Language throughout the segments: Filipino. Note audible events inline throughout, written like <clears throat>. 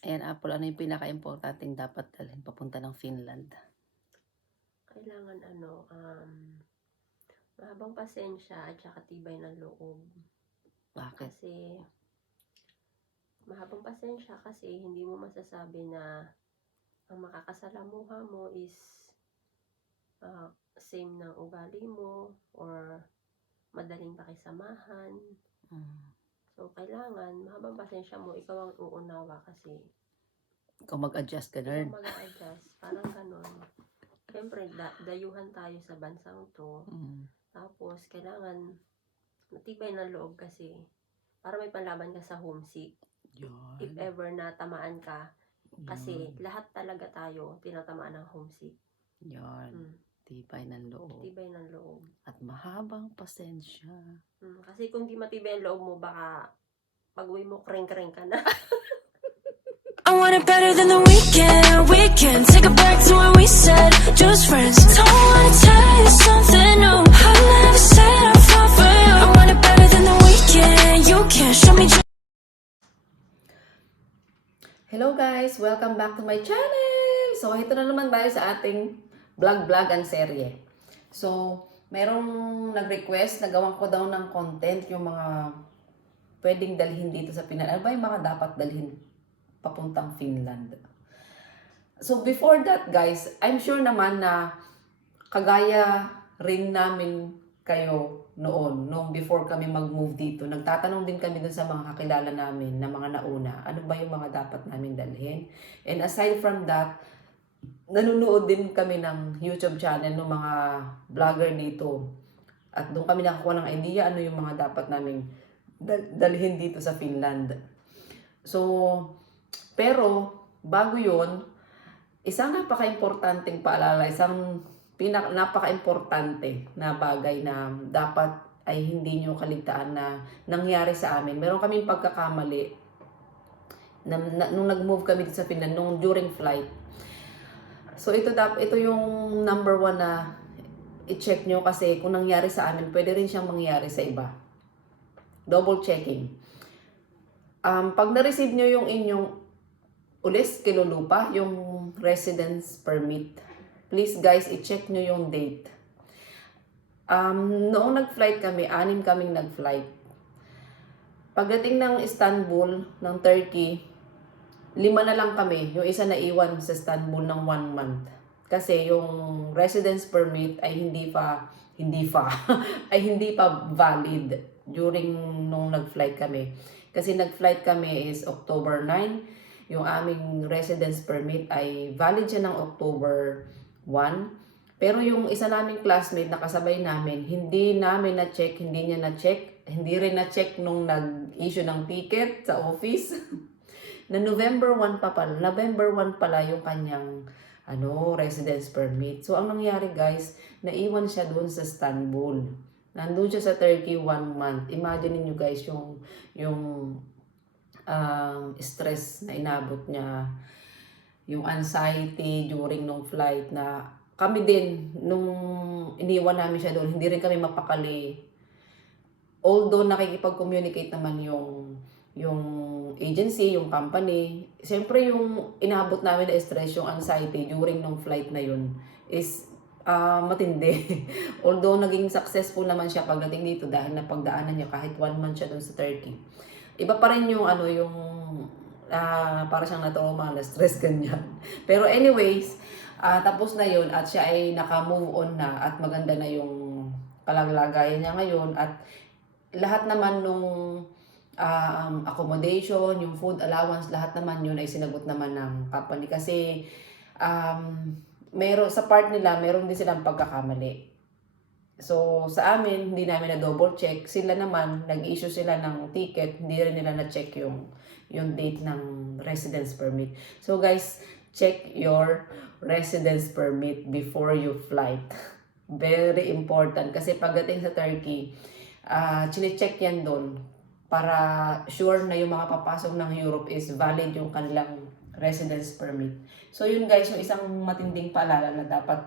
Ayan, Apple, ano yung pinaka-importanting dapat dalhin papunta ng Finland? Kailangan ano, um, mahabang pasensya at saka tibay ng loob. Bakit? Kasi, mahabang pasensya kasi hindi mo masasabi na ang makakasalamuha mo is ah, same ng ugali mo or madaling pakisamahan. Mm. So, kailangan, mahabang pasensya mo, ikaw ang uunawa kasi Ikaw mag-adjust ka ikaw rin. mag-a-adjust. Parang ganon. Siyempre, da- dayuhan tayo sa bansang to. Mm. Tapos, kailangan matibay ng loob kasi para may panlaban ka sa homesick. Yun. If ever na tamaan ka, kasi Yun. lahat talaga tayo tinatamaan ng homesick. Yun. Mm. Tibay ng loob. Tibay ng loob. At mahabang pasensya. Mm. Kasi kung di matibay ang loob mo, baka pag uwi mo, kring-kring ka na. <laughs> I want it better than the weekend. We can take it back to when we said just friends. Don't wanna tell you something new. I never said I'll fall for you. I want it better than the weekend. You can show me. just Hello guys! Welcome back to my channel! So, ito na naman tayo sa ating vlog-vlog and serye. So, merong nag-request na gawan ko daw ng content yung mga pwedeng dalhin dito sa Pinas. Ano ba yung mga dapat dalhin papuntang Finland? So, before that guys, I'm sure naman na kagaya rin namin kayo noon, nung before kami mag-move dito, nagtatanong din kami dun sa mga kakilala namin na mga nauna, ano ba yung mga dapat namin dalhin? And aside from that, nanonood din kami ng YouTube channel ng mga vlogger dito. At doon kami nakakuha ng idea ano yung mga dapat namin dal- dalhin dito sa Finland. So, pero bago yon isang napaka-importanting paalala, isang pinak napaka-importante na bagay na dapat ay hindi nyo kaligtaan na nangyari sa amin. Meron kaming pagkakamali na, na, nung nag-move kami dito sa Finland, nung during flight. So ito dap ito yung number one na i-check nyo kasi kung nangyari sa amin, pwede rin siyang mangyari sa iba. Double checking. Um, pag na-receive nyo yung inyong ulis kilulupa, yung residence permit, please guys, i-check nyo yung date. Um, noong nag-flight kami, anim kaming nag-flight. Pagdating ng Istanbul, ng Turkey, lima na lang kami. Yung isa na iwan sa Istanbul ng one month. Kasi yung residence permit ay hindi pa, hindi pa, <laughs> ay hindi pa valid during nung nag-flight kami. Kasi nag-flight kami is October 9. Yung aming residence permit ay valid siya ng October 1. Pero yung isa naming classmate na kasabay namin, hindi namin na-check, hindi niya na-check, hindi rin na-check nung nag-issue ng ticket sa office. <laughs> na November 1 pa pala, November 1 pala yung kanyang ano, residence permit. So, ang nangyari guys, naiwan siya doon sa Istanbul. Nandun siya sa Turkey one month. Imagine niyo guys yung, yung um, stress na inabot niya, yung anxiety during nung flight na kami din, nung iniwan namin siya doon, hindi rin kami mapakali. Although nakikipag-communicate naman yung yung agency, yung company, siyempre yung inabot namin na stress, yung anxiety during nung flight na yun is ah, matindi. <laughs> Although naging successful naman siya pagdating dito dahil napagdaanan niya kahit one month siya doon sa Turkey. Iba pa rin yung ano, yung ah, para siyang na-trauma, na-stress <laughs> ganyan. Pero anyways, ah, tapos na yun at siya ay naka-move on na at maganda na yung kalagayan niya ngayon at lahat naman nung ah, um, accommodation, yung food allowance, lahat naman yun ay sinagot naman ng company kasi um, meron sa part nila, meron din silang pagkakamali. So, sa amin, hindi namin na double check. Sila naman, nag-issue sila ng ticket, hindi rin nila na-check yung, yung date ng residence permit. So, guys, check your residence permit before you flight. <laughs> Very important. Kasi pagdating sa Turkey, uh, chine-check yan doon para sure na yung mga papasok ng Europe is valid yung kanilang residence permit. So yun guys, yung isang matinding paalala na dapat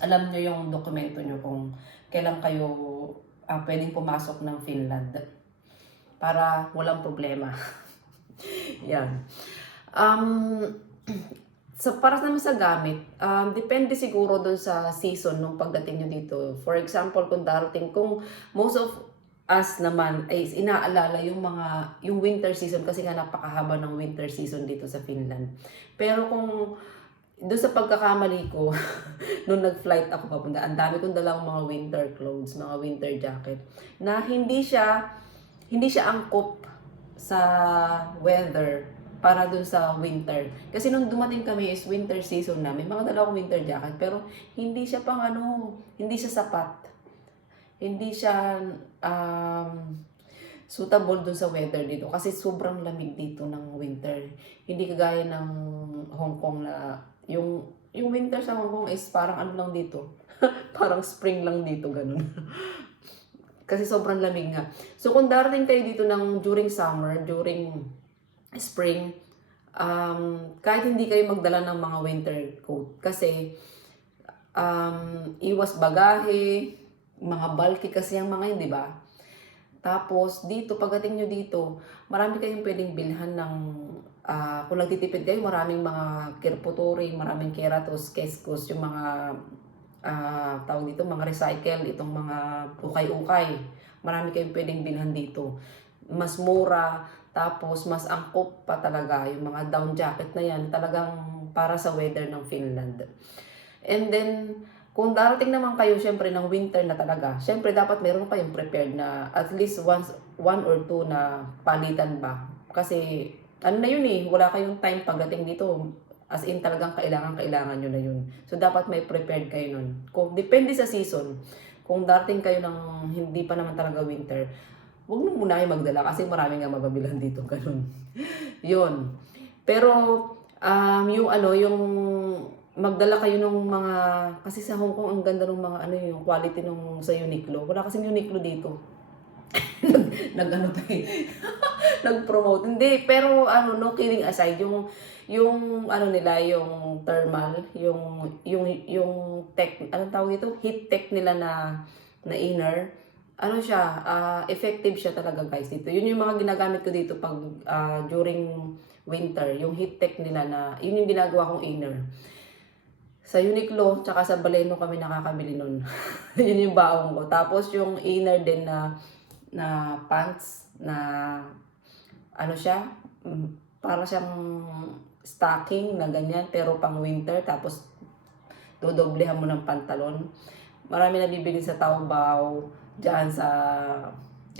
alam nyo yung dokumento nyo kung kailan kayo ah, pwedeng pumasok ng Finland para walang problema. <laughs> Yan. Um, <clears throat> sa para naman sa gamit, um, depende siguro doon sa season nung pagdating nyo dito. For example, kung darating, kung most of us naman ay inaalala yung mga yung winter season kasi nga napakahaba ng winter season dito sa Finland. Pero kung doon sa pagkakamali ko, <laughs> nung nag-flight ako papunta, ang dami kong dalang mga winter clothes, mga winter jacket, na hindi siya, hindi siya angkop sa weather para dun sa winter. Kasi nung dumating kami is winter season na, may mga dala akong winter jacket, pero hindi siya pang ano, hindi siya sapat. Hindi siya um, suitable dun sa weather dito kasi sobrang lamig dito ng winter. Hindi kagaya ng Hong Kong na yung yung winter sa Hong Kong is parang ano lang dito. <laughs> parang spring lang dito ganun. <laughs> kasi sobrang lamig nga. So kung darating kayo dito ng during summer, during spring, um, kahit hindi kayo magdala ng mga winter coat kasi um, iwas bagahe, mga bulky kasi ang mga yun, di ba? Tapos, dito, pagdating nyo dito, marami kayong pwedeng bilhan ng, ah, kung nagtitipid kayo, maraming mga kirputuri, maraming keratos, keskos, yung mga, ah, tawag dito, mga recycle, itong mga ukay-ukay. Marami kayong pwedeng bilhan dito. Mas mura, tapos mas angkop pa talaga, yung mga down jacket na yan, talagang para sa weather ng Finland. And then, kung darating naman kayo syempre ng winter na talaga, syempre dapat meron kayong prepared na at least once, one or two na palitan ba. Kasi ano na yun eh, wala kayong time pagdating dito. As in talagang kailangan, kailangan nyo na yun. So dapat may prepared kayo nun. Kung depende sa season, kung darating kayo ng hindi pa naman talaga winter, huwag mo muna kayo magdala kasi marami nga mababilan dito, ganun. <laughs> yun. Pero, um, yung ano, yung magdala kayo ng mga, kasi sa Hong Kong, ang ganda ng mga, ano yung quality nung sa Uniqlo. Wala kasing Uniqlo dito. <laughs> nag, nag ano pa eh. <laughs> nag-promote. Hindi, pero ano, no kidding aside, yung, yung ano nila, yung thermal, yung, yung, yung tech, anong tawag ito? Heat tech nila na, na inner, ano siya, ah, effective siya talaga guys dito. Yun yung mga ginagamit ko dito pag ah, during winter, yung heat tech nila na, yun yung ginagawa kong inner. Sa Uniqlo, tsaka sa Baleno kami nakakabili nun. <laughs> yun yung baong ko. Tapos yung inner din na, na pants, na, ano siya, mm, para siyang stocking na ganyan, pero pang winter. Tapos, dodoblehan mo ng pantalon. Marami na bibili sa Taobao, dyan sa,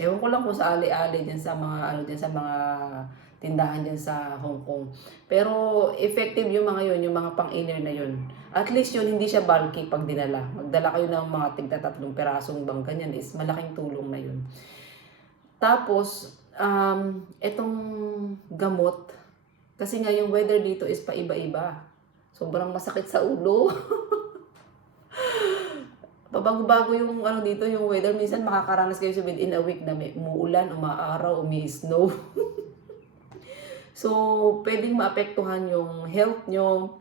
ewan ko lang kung sa ali-ali, dyan sa mga, ano, dyan sa mga tindahan dyan sa Hong Kong. Pero effective yung mga yun, yung mga pang-inner na yun. At least yun, hindi siya bulky pag dinala. Magdala kayo ng mga tigta tatlong perasong bang ganyan is malaking tulong na yun. Tapos, um, etong gamot, kasi nga yung weather dito is paiba-iba. Sobrang masakit sa ulo. <laughs> Pabago-bago yung ano dito, yung weather. Minsan makakaranas kayo sa within a week na may umuulan, umaaraw, umi-snow. <laughs> So, pwedeng maapektuhan yung health nyo.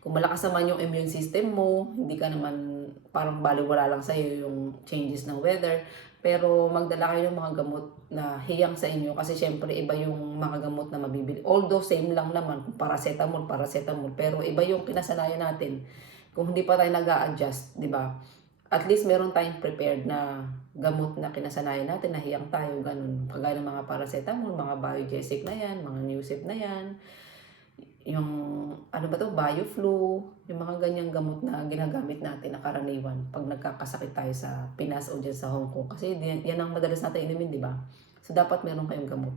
Kung malakas naman yung immune system mo, hindi ka naman parang baliwala lang sa'yo yung changes ng weather. Pero magdala kayo ng mga gamot na hiyang sa inyo kasi syempre iba yung mga gamot na mabibili. Although same lang naman, paracetamol, paracetamol. Pero iba yung kinasanayan natin. Kung hindi pa tayo nag adjust di ba? At least meron tayong prepared na gamot na kinasanayan natin, na hiyang tayo, ganun. Kagaya ng mga paracetamol, mga biogesic na yan, mga Newsip na yan, yung, ano ba to, bioflu, yung mga ganyang gamot na ginagamit natin na karaniwan pag nagkakasakit tayo sa Pinas o dyan sa Hong Kong. Kasi yan ang madalas natin inumin, di ba? So, dapat meron kayong gamot.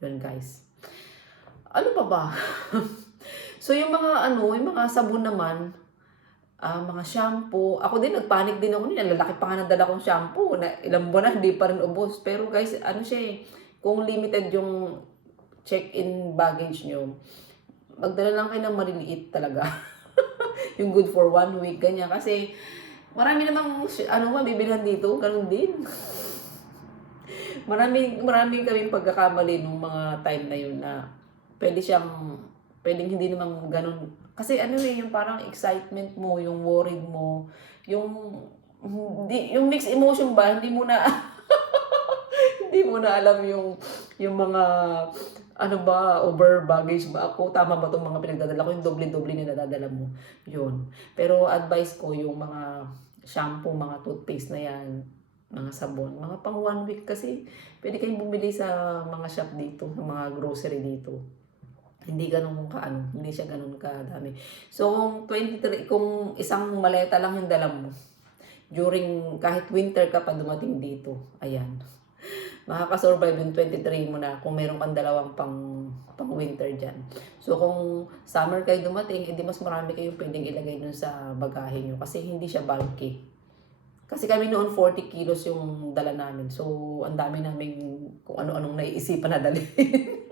Yun, guys. Ano pa ba? <laughs> so, yung mga, ano, yung mga sabon naman, ah mga shampoo. Ako din, nagpanik din ako nila. Lalaki pa nga nadala kong shampoo. Na, ilang buwan na, hindi pa rin ubos. Pero guys, ano siya eh, kung limited yung check-in baggage nyo, magdala lang kayo ng maliliit talaga. <laughs> yung good for one week, ganyan. Kasi, marami namang, ano ba, bibilhan dito, ganun din. <laughs> marami, marami kaming pagkakamali nung mga time na yun na pwede siyang, pwedeng hindi naman ganun. Kasi ano eh, yung parang excitement mo, yung worried mo, yung, hindi, yung mixed emotion ba, hindi mo na, <laughs> hindi mo na alam yung, yung mga ano ba, over baggage ba ako? Tama ba itong mga pinagdadala ko? Yung doble-doble na nadadala mo. Yun. Pero advice ko yung mga shampoo, mga toothpaste na yan, mga sabon, mga pang one week kasi pwede kayong bumili sa mga shop dito, mga grocery dito. Hindi ganun ka ano, hindi siya ganun kadami. So kung 23, kung isang maleta lang yung dala mo, during kahit winter ka pa dumating dito, ayan. <laughs> Makakasurvive yung 23 mo na kung meron kang dalawang pang, pang winter dyan. So kung summer kayo dumating, edi mas marami kayong pwedeng ilagay dun sa bagahe nyo kasi hindi siya bulky. Kasi kami noon 40 kilos yung dala namin. So ang dami namin kung ano-anong naiisipan na dalhin. <laughs>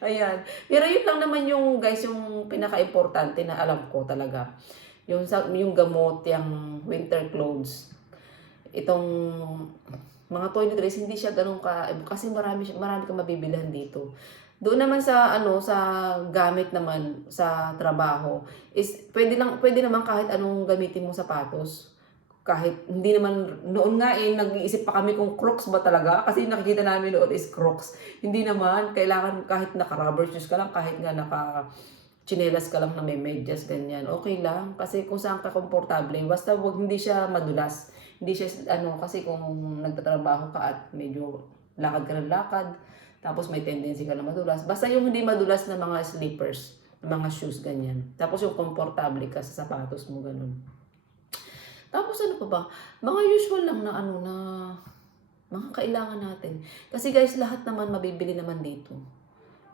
Ayan. Pero yun lang naman yung guys yung pinaka-importante na alam ko talaga. Yung yung gamot, yung winter clothes. Itong mga toiletries hindi siya ganun ka kasi marami marami kang mabibilhan dito. Doon naman sa ano sa gamit naman sa trabaho is pwede lang pwede naman kahit anong gamitin mo sapatos. Kahit hindi naman noon nga eh nag-iisip pa kami kung Crocs ba talaga kasi nakikita namin noon is Crocs. Hindi naman kailangan kahit naka rubber shoes ka lang kahit nga naka chinelas ka lang na may medyas ganyan. Okay lang kasi kung saan ka komportable basta wag hindi siya madulas. Hindi siya ano kasi kung nagtatrabaho ka at medyo lakad ka ng lakad tapos may tendency ka na madulas. Basta yung hindi madulas na mga slippers, mga shoes, ganyan. Tapos yung komportable ka sa sapatos mo, ganun. Tapos ano pa ba? Mga usual lang na ano na mga kailangan natin. Kasi guys, lahat naman mabibili naman dito.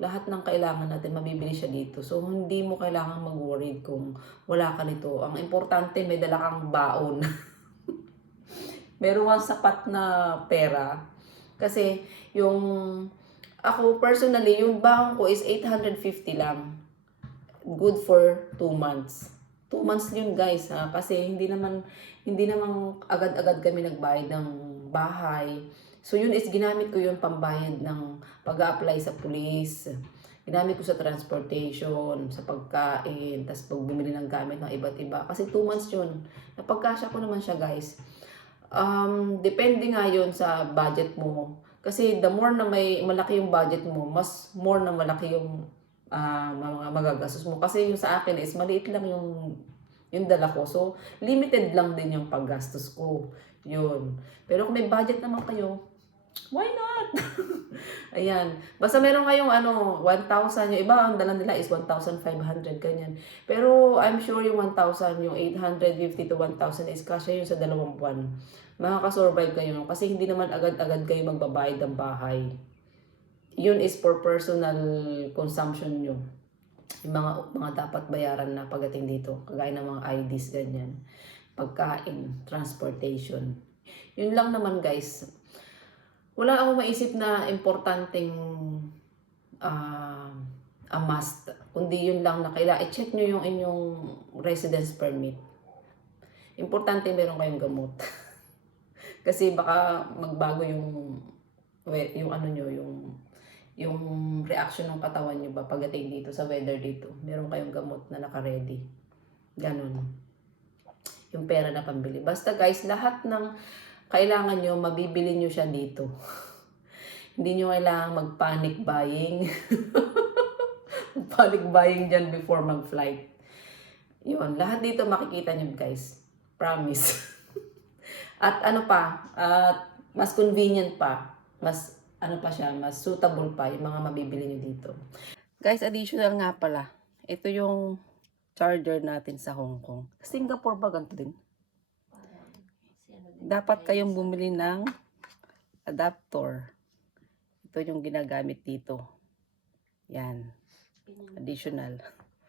Lahat ng kailangan natin, mabibili siya dito. So, hindi mo kailangan mag-worry kung wala ka nito. Ang importante, may dala kang baon. <laughs> Meron kang sapat na pera. Kasi, yung ako personally, yung baon ko is 850 lang. Good for 2 months. 2 months yun guys ha. Kasi hindi naman, hindi naman agad-agad kami nagbayad ng bahay. So yun is ginamit ko yung pambayad ng pag-apply sa police. Ginamit ko sa transportation, sa pagkain, tas pag bumili ng gamit ng iba't iba. Kasi 2 months yun. Napagkasya ko naman siya guys. Um, depende nga yun sa budget mo. Kasi the more na may malaki yung budget mo, mas more na malaki yung ah, mga magagastos mo. Kasi yung sa akin is maliit lang yung yung dala ko. So, limited lang din yung paggastos ko. Yun. Pero kung may budget naman kayo, why not? <laughs> Ayan. Basta meron kayong ano, 1,000. Yung iba, ang dala nila is 1,500, ganyan. Pero I'm sure yung 1,000, yung 850 to 1,000 is kasya yun sa dalawang buwan. Makakasurvive kayo. Kasi hindi naman agad-agad kayo magbabayad ng bahay. Yun is for personal consumption nyo. Yung mga, mga dapat bayaran na pagdating dito. Kagaya ng mga IDs, ganyan. Pagkain, transportation. Yun lang naman guys. Wala akong maisip na importanteng ah a must. Kundi yun lang na kailangan. I-check nyo yung inyong residence permit. Importante meron kayong gamot. <laughs> Kasi baka magbago yung we- yung ano nyo, yung yung reaction ng katawan nyo ba pagdating dito sa weather dito. Meron kayong gamot na naka-ready. Ganun. Yung pera na pambili. Basta guys, lahat ng kailangan nyo, mabibili nyo siya dito. <laughs> Hindi nyo kailangan mag-panic buying. <laughs> panic buying dyan before mag-flight. Yun, lahat dito makikita nyo guys. Promise. <laughs> At ano pa, at mas convenient pa, mas ano pa siya, mas suitable pa yung mga mabibili nyo dito. Guys, additional nga pala. Ito yung charger natin sa Hong Kong. Singapore ba ganito din? Dapat kayong bumili ng adapter. Ito yung ginagamit dito. Yan, additional.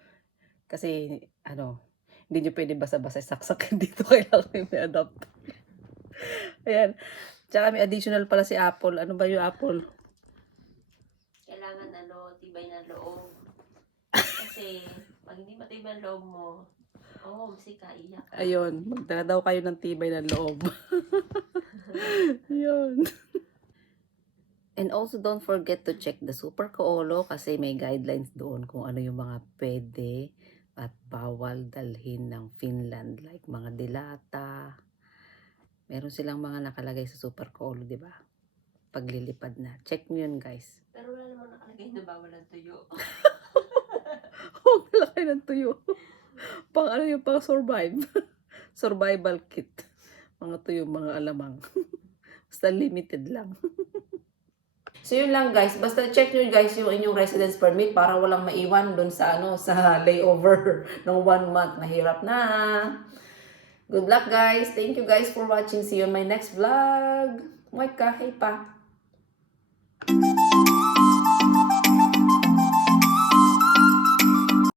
<laughs> Kasi, ano, hindi nyo pwede basa-basa saksakin <laughs> dito. Kailangan may adapter. Ayan. Tsaka may additional pala si Apple. Ano ba yung Apple? Kailangan ano, tibay na loob. Kasi, pag hindi matibay ang loob mo, oh, masika, iyak ka. Ayun, magdala daw kayo ng tibay ng loob. <laughs> Yun. And also don't forget to check the Super Koolo kasi may guidelines doon kung ano yung mga pwede at bawal dalhin ng Finland like mga dilata. Meron silang mga nakalagay sa Super Koolo, di ba? paglilipad na. Check nyo yun guys. Pero wala namang nakalagay na bawal ang tuyo. <laughs> Oh, laki ng tuyo. pang ano yung pang survive. <laughs> Survival kit. Mga tuyo, mga alamang. <laughs> Basta limited lang. so yun lang guys. Basta check nyo guys yung inyong residence permit para walang maiwan dun sa ano sa layover ng one month. Mahirap na. Good luck guys. Thank you guys for watching. See you on my next vlog. Mwah ka. Hey pa.